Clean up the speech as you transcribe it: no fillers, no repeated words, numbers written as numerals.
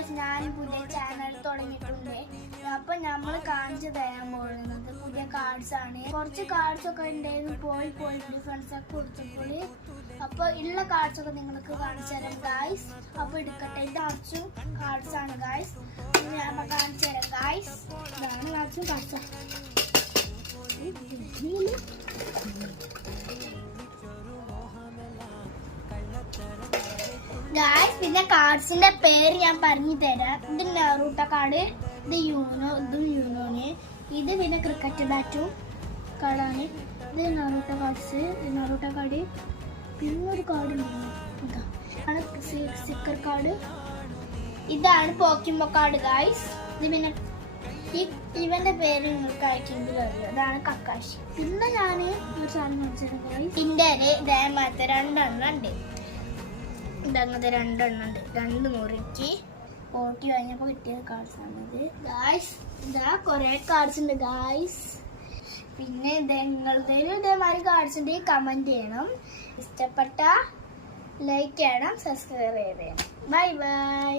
Guys, ഞാൻ പുതിയ channel തുടങ്ങിയിട്ടുണ്ട്. അപ്പൊ നമ്മൾ കാണിച്ചു തരാൻ പോകുന്നത് പുതിയ കാർഡ്സ് ആണ്. കുറച്ച് കാർഡ്സ് ഒക്കെ ഉണ്ടായിരുന്നു, പോയി ഫ്രണ്ട്സ് ഒക്കെ കൊടുത്തപ്പോൾ. അപ്പൊ ഉള്ള കാർഡ്സ് ഒക്കെ നിങ്ങൾക്ക് കാണിച്ചു തരാം ഗായ്സ്. അപ്പൊ എടുക്കട്ടെ, ഇത് അച്ഛൻ കാർഡ്സ് ആണ് ഗായ്സ്. ഞാൻ കാണിച്ചു തരാം ഗായ്സ്. ഇതാണ് അച്ഛൻ കാർഡ്സ്. ഗായ്സ്, പിന്നെ കാർഡ്സിന്റെ പേര് ഞാൻ പറഞ്ഞു തരാം. ഇത് നറൂട്ടോ കാർഡ്, ഇത് യൂണോന്, ഇത് പിന്നെ ക്രിക്കറ്റ് ബാറ്റും കാർഡാണ്. ഇത് നറൂട്ടോ കാർഡ്സ്, നറൂട്ടോ കാർഡ്. പിന്നെ ഒരു കാർഡ് ഇതാണ് സ്റ്റിക്കർ കാർഡ്. ഇതാണ് പോക്കിമോ കാർഡ് ഗായ്സ്. ഇത് പിന്നെ ഇവന്റെ പേര് നിങ്ങൾക്ക് അയക്കെങ്കിലും അറിയാം. ഇതാണ് കക്കാശി. പിന്നെ ഞാൻ ഒരു സാധനം കാണിച്ചത് ഗായ്സ്. ഇതിൻ്റെ ഇതേമാതിരത്തെ രണ്ടെണ്ണം ഉണ്ട്. ഇതങ്ങനത്തെ രണ്ടെണ്ണം ഉണ്ട്. രണ്ട് മുറിക്ക് ഓട്ടി കഴിഞ്ഞപ്പോൾ കിട്ടിയ കാർഡ്സ് ആണിത് ഗായ്സ്. ഇതാ കുറേ കാർഡ്സ് ഉണ്ട് ഗായ്സ്. പിന്നെ നിങ്ങളുടേലും ഇതേമാതിരി കാർഡ്സ് ഉണ്ടെങ്കിൽ കമൻറ്റ് ചെയ്യണം. ഇഷ്ടപ്പെട്ട ലൈക്ക് ചെയ്യണം, സബ്സ്ക്രൈബ് ചെയ്യണം. Bye bye.